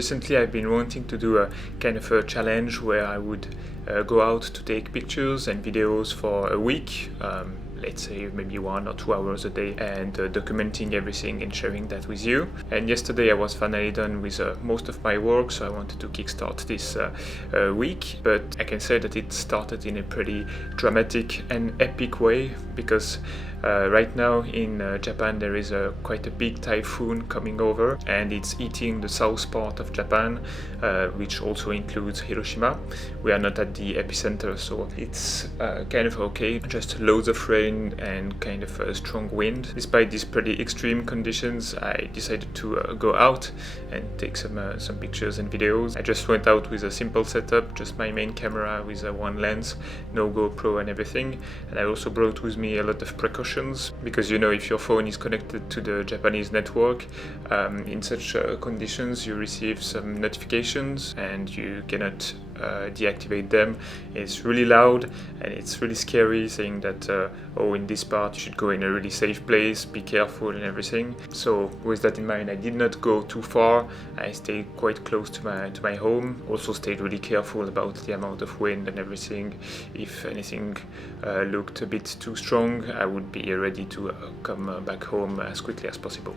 Recently I've been wanting to do a kind of a challenge where I would go out to take pictures and videos for a week, let's say maybe 1 or 2 hours a day, and documenting everything and sharing that with you. And yesterday I was finally done with most of my work, so I wanted to kickstart this week. But I can say that it started in a pretty dramatic and epic way, because right now in Japan there is quite a big typhoon coming over, and it's hitting the south part of Japan, which also includes Hiroshima. We are not at the epicenter, so it's kind of okay, just loads of rain and kind of a strong wind. Despite these pretty extreme conditions, I decided to go out and take some pictures and videos. I just went out with a simple setup, just my main camera with one lens, no GoPro and everything. And I also brought with me a lot of precautions, because if your phone is connected to the Japanese network, in such conditions you receive some notifications and you cannot deactivate them. It's really loud and it's really scary, saying that in this part you should go in a really safe place, be careful and everything. So with that in mind, I did not go too far. I stayed quite close to my home. Also stayed really careful about the amount of wind and everything. If anything looked a bit too strong, I would be ready to come back home as quickly as possible.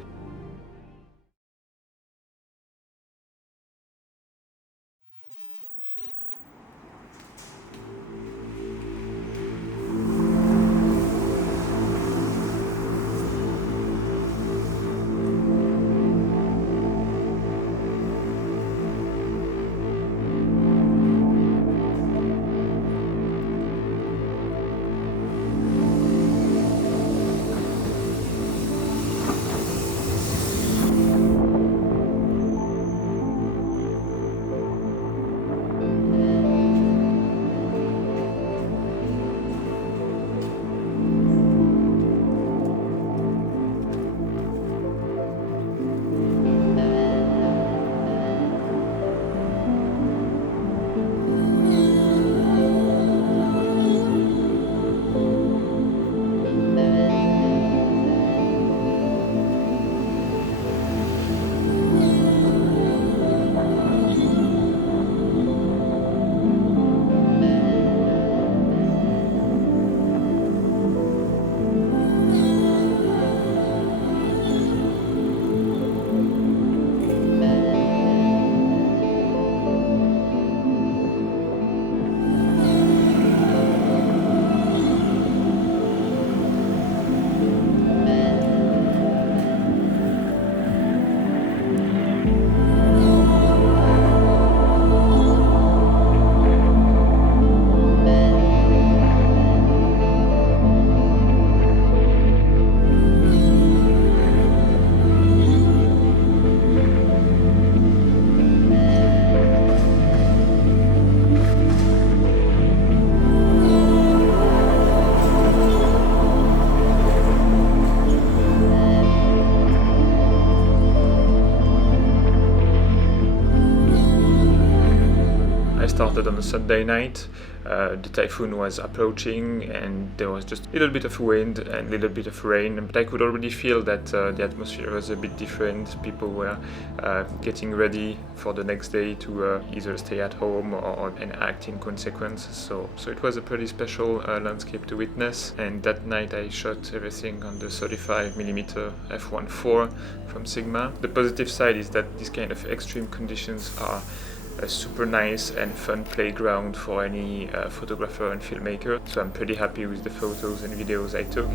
Started on a Sunday night. The typhoon was approaching and there was just a little bit of wind and a little bit of rain, but I could already feel that the atmosphere was a bit different. People were getting ready for the next day to either stay at home and act in consequence. So it was a pretty special landscape to witness, and that night I shot everything on the 35mm f1.4 from Sigma. The positive side is that these kind of extreme conditions are a super nice and fun playground for any photographer and filmmaker. So I'm pretty happy with the photos and videos I took.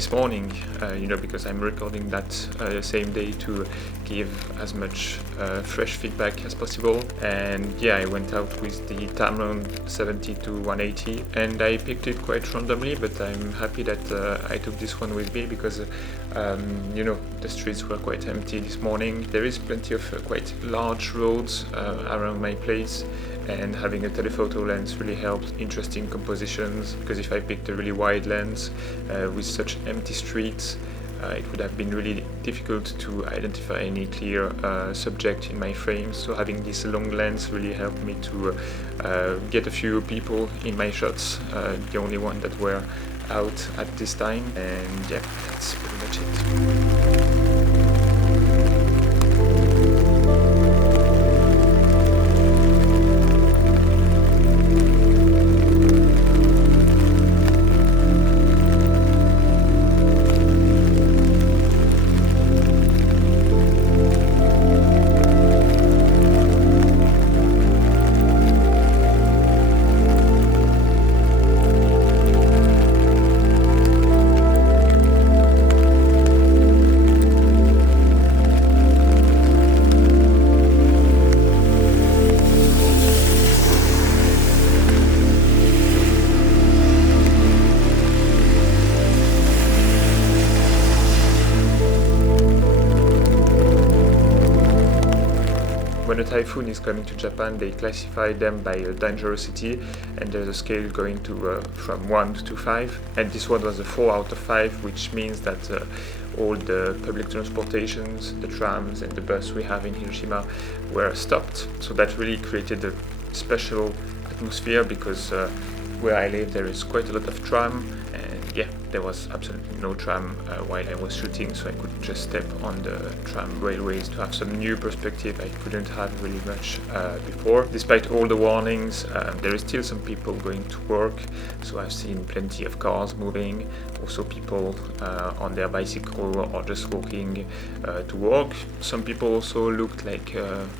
this morning, because I'm recording that same day to give as much fresh feedback as possible. And yeah, I went out with the Tamron 70 to 180 and I picked it quite randomly, but I'm happy that I took this one with me because the streets were quite empty this morning. There is plenty of quite large roads around my place, and having a telephoto lens really helps interesting compositions, because if I picked a really wide lens with such empty streets, it would have been really difficult to identify any clear subject in my frames. So having this long lens really helped me to get a few people in my shots, the only one that were out at this time. And yeah, that's pretty much it. When a typhoon is coming to Japan, they classify them by dangerosity, and there's a scale going to from 1 to 5, and this one was a 4 out of 5, which means that all the public transportations, the trams and the bus we have in Hiroshima were stopped. So that really created a special atmosphere, because where I live there is quite a lot of tram, and yeah, there was absolutely no tram while I was shooting, so I could just step on the tram railways to have some new perspective I couldn't have really much before. Despite all the warnings, there is still some people going to work, so I've seen plenty of cars moving, also people on their bicycle or just walking to work. Some people also looked like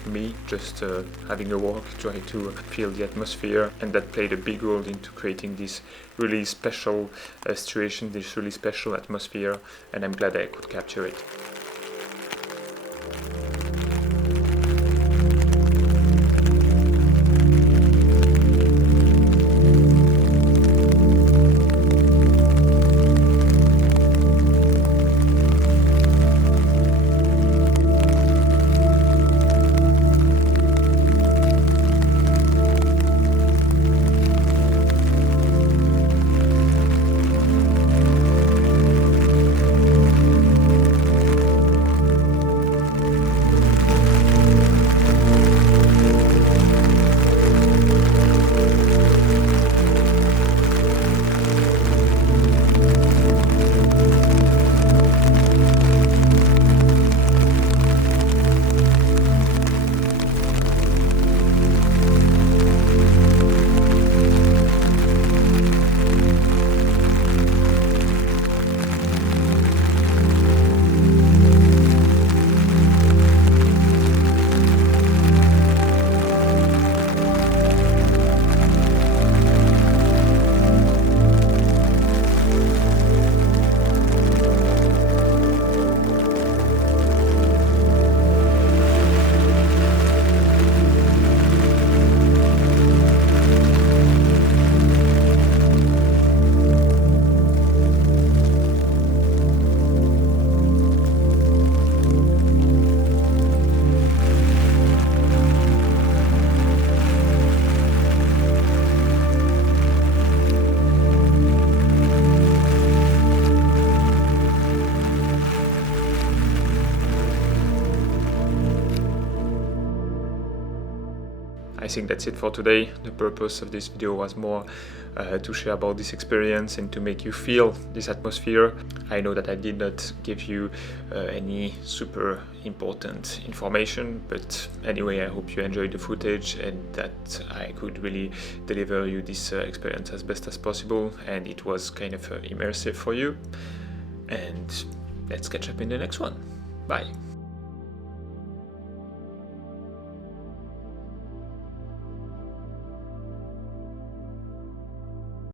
me, just having a walk, trying to feel the atmosphere, and that played a big role into creating this really special situation, this really special atmosphere, and I'm glad I could capture it. I think that's it for today. The purpose of this video was more to share about this experience and to make you feel this atmosphere. I know that I did not give you any super important information, but anyway, I hope you enjoyed the footage and that I could really deliver you this experience as best as possible, and it was kind of immersive for you. And let's catch up in the next one. Bye.